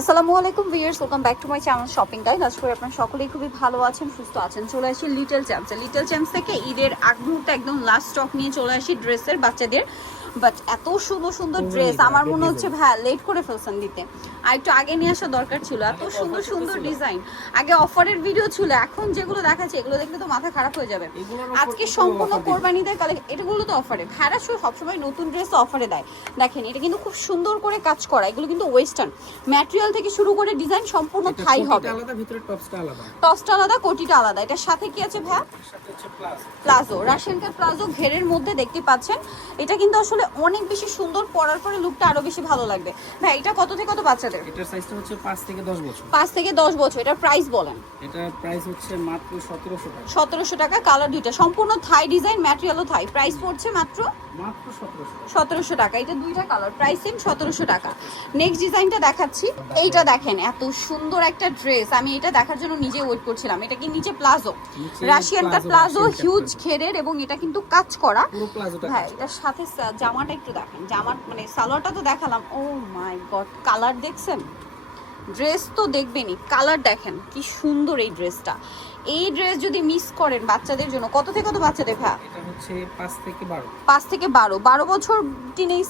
আসসালামু আলাইকুম viewers welcome back to my channel shopping guide আজ করে আপনারা সকলেই খুবই ভালো আছেন, সুস্থ আছেন। চলে আসি লিটল চ্যাম্পস লিটল চ্যাম্পস থেকে ঈদের আগ মুহূর্তে একদম লাস্ট স্টক নিয়ে চলে আসি ড্রেসের বাচ্চাদের। বাট এত সুন্দর সুন্দর ড্রেস আমার মনে হচ্ছে। ভাই লেট করে ফেলছেন দিতে। আর একটু আগে নিয়ে আসা দরকার ছিল এত সুন্দর সুন্দর ডিজাইন আগে অফারের ভিডিও ছিল এখন যেগুলো দেখাচ্ছে এগুলো দেখলে তো মাথা খারাপ হয়ে যাবে। আজকে সম্পূর্ণ। কোরবানিদের কালে এটাগুলো তো অফারে ভেড়া শো সবসময় নতুন ড্রেস অফারে দেয়। দেখেন এটা কিন্তু খুব সুন্দর করে কাজ করা এগুলো কিন্তু ওয়েস্টার্ন ম্যাটেরিয়াল থেকে শুরু করে ডিজাইন সম্পূর্ণ থাই হবে। টপসটা আলাদা। কোটিটা আলাদা। এটার সাথে কি আছে plus palazzo. Russian cut palazzo ঘেরের মধ্যে দেখতে পাচ্ছেন। এটা কিন্তু আসলে অনেক বেশি সুন্দর পরার পরে লুকটা আরও বেশি ভালো লাগবে। ভাই এটা কত থেকে কত বাচ্চাদের? এটার সাইজটা হচ্ছে 5 থেকে 10 বছর। পাঁচ থেকে দশ বছর এটার প্রাইস বলেন। এটার প্রাইস হচ্ছে মাত্র 1700 টাকা। সতেরোশো টাকা কালার দুইটা। সম্পূর্ণ থাই ডিজাইন ম্যাটেরিয়ালও থাই প্রাইস পড়ছে মাত্র মাত্র 1700 টাকা। এটা দুইটা কালার প্রাইস সেম সতেরোশো টাকা। নেক্সট ডিজাইনটা দেখাচ্ছি। এইটা দেখেন এত সুন্দর একটা ড্রেস আমি এটা দেখার জন্য নিজে ওয়েট করছিলাম। এটা কি নিচে palazzo? Russian cut palazzo huge. ঘেরের এবং এটা কিন্তু কাজ করা। হ্যাঁ এটার সাথে জামাটা একটু দেখেন। জামা মানে সালোয়ারটা তো দেখালাম। ও মাই গড কালার দেখছেন? ড্রেস তো দেখবেনই কালার দেখেন কি সুন্দর এই ড্রেসটা এই ড্রেস যদি মিস করেন বাচ্চাদের জন্য কত থেকে কত বাচ্চাদের ভ্যা এটা হচ্ছে 5 থেকে 12 পাঁচ থেকে বারো। বারো বছর টিনেজ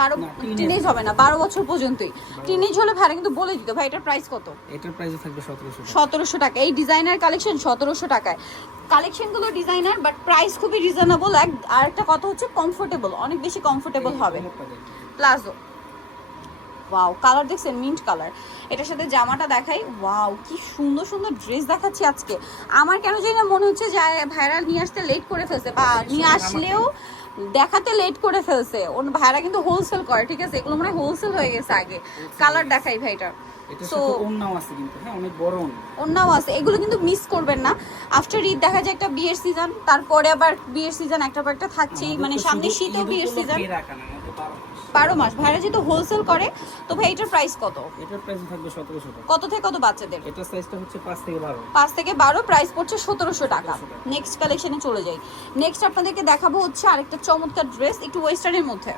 বারো টিনেজ হবে না বারো বছর পর্যন্তই। টিনেজ হলে ভাড়া কিন্তু বলে দিত ভাই এটার প্রাইস কত? এটার প্রাইস থাকবে 1700 টাকা। সতেরোশো টাকা। এই ডিজাইনার কালেকশন সতেরোশো টাকায়। কালেকশনগুলো ডিজাইনার বাট প্রাইস খুবই রিজনেবল আর একটা কথা হচ্ছে কমফোর্টেবল অনেক বেশি কমফোর্টেবল হবে। প্লাজো ওয়াও কালার দেখছেন মিন্ট কালার এটার সাথে জামাটা দেখাই ওয়াও কি সুন্দর সুন্দর ড্রেস দেখাচ্ছি আজকে। আমার কেন জানি না মনে হচ্ছে যে ভাইরা নিয়ে আসতে লেট করে ফেলছে, বা নিয়ে আসলেও দেখাতে লেট করে ফেলছে। ওর ভাইরা কিন্তু হোলসেল করে, ঠিক আছে? এগুলো মানে হোলসেল হয়ে গেছে আগে। কালার দেখাই ভাইটা। ওন্নাও আছে কিন্তু হ্যাঁ অনেক বড় ওন্না আছে। এগুলো কিন্তু মিস করবেন না। আফটার ঈদ দেখা যায় একটা বিয়ের সিজন তারপরে আবার বিয়ের সিজন একটা পর একটা থাকছেই। মানে সামনে শীতও বিয়ের সিজন উপলক্ষেই রাখা না, আমাদের 12 মাস। বারো মাস। ভাইরা যেহেতু হোলসেল করে তো ভাই এটার প্রাইস কত? এটার প্রাইস থাকবে 1700 টাকা। কত থেকে কত বাচ্চাদের? এটার সাইজটা হচ্ছে 5 থেকে 12 পাঁচ থেকে বারো প্রাইস পড়ছে সতেরোশো টাকা। নেক্সট কালেকশনে চলে যাই। নেক্সট আপনাদেরকে দেখাবো হচ্ছে আরেকটা চমৎকার ড্রেস একটু ওয়েস্টার্নের মধ্যে।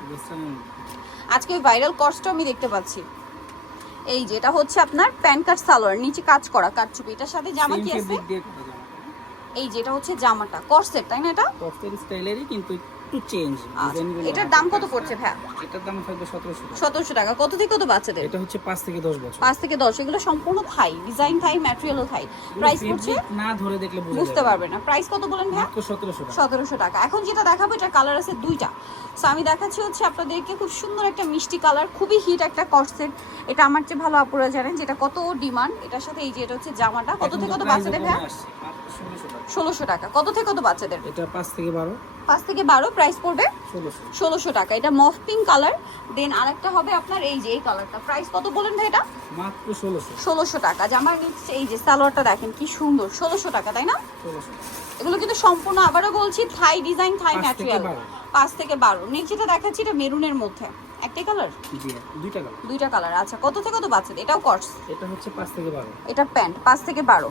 আজকে ভাইরাল কস্টও আমি দেখতে পাচ্ছি। এই যে এটা হচ্ছে আপনার প্যান কাট সালোয়ার নিচে কাজ করা কাটচুপি এটার সাথে জামা কি আছে? এই যে এটা হচ্ছে জামাটা। কর্সেট তাই না এটা? টপসের স্টাইলেরই কিন্তু একটু চেঞ্জ আচ্ছা, এটার দাম কত পড়ছে ভাইয়া? এটার দাম থাকবে 1700 টাকা। সতেরোশো টাকা। কত থেকে কত বাচ্চাদের? এটা হচ্ছে 5 থেকে 10 বছর। পাঁচ থেকে দশ। এগুলো সম্পূর্ণ থাই ডিজাইন থাই ম্যাটেরিয়ালও থাই। প্রাইস পড়ছে? না ধরে দেখলে বুঝতে পারবে না। প্রাইস কত বলেন মাত্র 1700 টাকা। সতেরোশো টাকা। এখন যেটা দেখাবো এটা কালার আছে দুইটা। সো আমি দেখাচ্ছি হচ্ছে আপনাদেরকে খুব সুন্দর একটা মিষ্টি কালার খুবই হিট একটা কটসেট এটা আমার চেয়ে ভালো আপুরা জানেন যেটা কত ডিমান্ড এটার সাথে এই যে এটা হচ্ছে জামাটা। কত থেকে কত বাচ্চাদের 1600 টাকা। ষোলোশো টাকা। কত থেকে কত বাচ্চাদের? এটা 5 থেকে 12 পাঁচ থেকে বারো প্রাইস পড়বে? ষোলোশো। টাকা। এটা মফ পিঙ্ক কালার দেন আরেকটা হবে আপনার এই যে এই কালারটা প্রাইস কত বলেন ভাই এটা? মাত্র 1600 ষোলোশো টাকা। জামার নিচ্ছে এই যে সালোয়ারটা দেখেন কি সুন্দর। ষোলোশো টাকা তাই না? এগুলো কিন্তু সম্পূর্ণ আবারও বলছি থাই ডিজাইন থাই পাঁচ ম্যাটেরিয়াল পাঁচ থেকে বারো। যেটা দেখাচ্ছি এটা মেরুনের মধ্যে। একটাই কালার দুইটা কালার দুইটা কালার আচ্ছা কত থেকে কত বাচ্চাদের? এটাও কর্স এটা হচ্ছে 5 থেকে 12 এটা প্যান্ট পাঁচ থেকে বারো।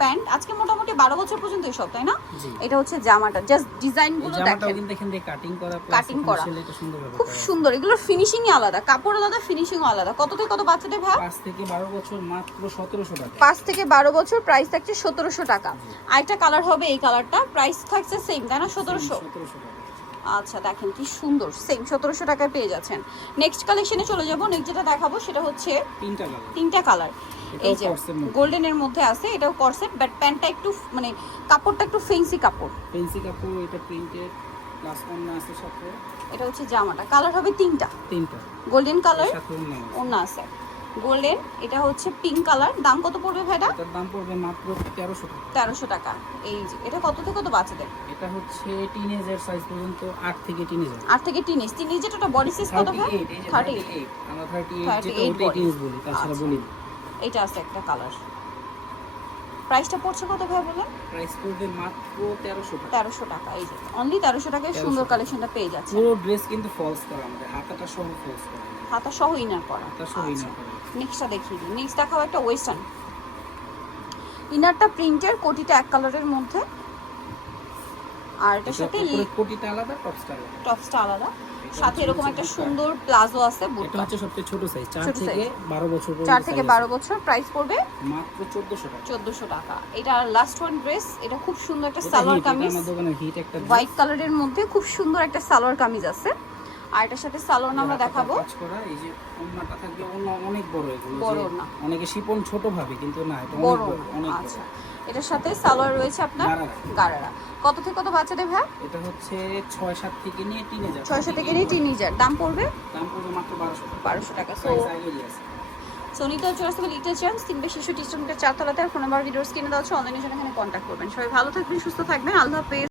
প্যান্ট। আজকে মোটামুটি বারো বছর পর্যন্ত সব তাই না? এটা হচ্ছে জামাটা। জাস্ট ডিজাইনগুলো দেখেন। কাটিং করা খুব সুন্দর। এগুলো ফিনিশিং আলাদা। কাপড় আলাদা ফিনিশিং আলাদা। কত থেকে কত বাচ্চাদের ভাব 5 থেকে 12 বছর মাত্র 1700 টাকা। পাঁচ থেকে বারো বছর প্রাইস থাকছে সতেরোশো টাকা। আরেকটা কালার হবে এই কালারটা প্রাইস থাকছে সেম তাই না? সতেরোশো। 1700 টাকা। আচ্ছা দেখেন কি সুন্দর। সেম সতেরোশো টাকায় পেয়ে যাচ্ছেন। নেক্সট কালেকশনে চলে যাব। নেক্সট যেটা দেখাবো সেটা হচ্ছে তিনটা কালার তিনটা কালার এই যে। গোল্ডেনের মধ্যে। আছে এটাও করসেট বাট প্যান্টটা একটু মানে কাপড়টা একটু ফেন্সি কাপড়। ফেন্সি কাপড় এটা প্রিন্টেড প্লাস আছে সাথে এটা হচ্ছে জামাটা। কালার হবে তিনটা। তিনটা। গোল্ডেন কালার অন্য আছে। গোল্ডেন এটা হচ্ছে পিঙ্ক কালার দাম কত পড়বে ভাইটা? দাম পড়বে মাত্র 1300 টাকা। তেরোশো টাকা। এই যে এটা কত থেকে কত বাচ্চাদের? এটা হচ্ছে টিনেজার সাইজ পর্যন্ত 8 থেকে টিনেজার আট থেকে টিনিস যেটা বডি সাইজ কত ভাই? 38 থার্টি 38 আমরা 38 38 যেটা ওটাই body। টিনেজ বলি তাছাড়া আচ্ছা। বলি এটা আছে একটা কালার প্রাইসটা পড়ছে কত ভাই বলেন? প্রাইস পড়বে মাত্র 1300 টাকা। তেরোশো টাকা এই যে। অনলি তেরোশো টাকায় সুন্দর কালেকশনটা পেয়ে যাচ্ছে। পুরো ড্রেস কিন্তু ফলস করা আমাদের। হাতাটা সহ ফলস করা। হাতা সহ ইনার করা। হাতা সহ ইনার করা। নেক্সটটা দেখিয়ে দিই। নেক্সট দেখাবো একটা ওয়েস্টার্ন ইনারটা প্রিন্টের কোটিটা এক কালারের মধ্যে। আর এটার সাথে কোটিটা আলাদা টপসটা আলাদা? টপসটা আলাদা। সাথে এরকম একটা সুন্দর প্লাজো আছে এটা হচ্ছে সবচেয়ে ছোট সাইজ চার থেকে বারো বছর পর্যন্ত চার থেকে size বারো আছে। বছর প্রাইস পড়বে মাত্র চোদ্দশো টাকা। চোদ্দশো টাকা। এটা লাস্ট ওয়ান ড্রেস এটা খুব সুন্দর একটা সালোয়ার কামিজ। হোয়াইট কালারের মধ্যে খুব সুন্দর একটা সালোয়ার কামিজ আছে। আর এটার সাথে সালোয়ার আমরা দেখাবো। কাজ করা, এই যে ওড়নাটা থাকবে, ওড়না অনেক বড় এগুলো, বড় ওড়না। অনেকে শিপন ছোট ভাবে কিন্তু না এটা অনেক বড় অনেক আচ্ছা। এটার সাথে সালোয়ার রয়েছে আপনার গারারা। কত থেকে কত বাচ্চাদের ভাই? এটা হচ্ছে ছয় সাত থেকে নিয়ে টিনেজার ছয়শো থেকে নিয়ে টিনিজার দাম পড়বে? দাম পড়বে মাত্র বারোশো টাকা। বারোশো টাকা। সো সোনিতা চৌরাস্তা লিটার চান্স তিনবে শিশু টিস্টমিটার চারতলাতে। আর ফোন নাম্বার ভিডিওস কিনে দেওয়া হচ্ছে অনলাইনের জন্য এখানে কন্ট্যাক্ট করবেন। সবাই ভালো থাকবেন সুস্থ থাকবেন। আল্লাহ হাফেজ।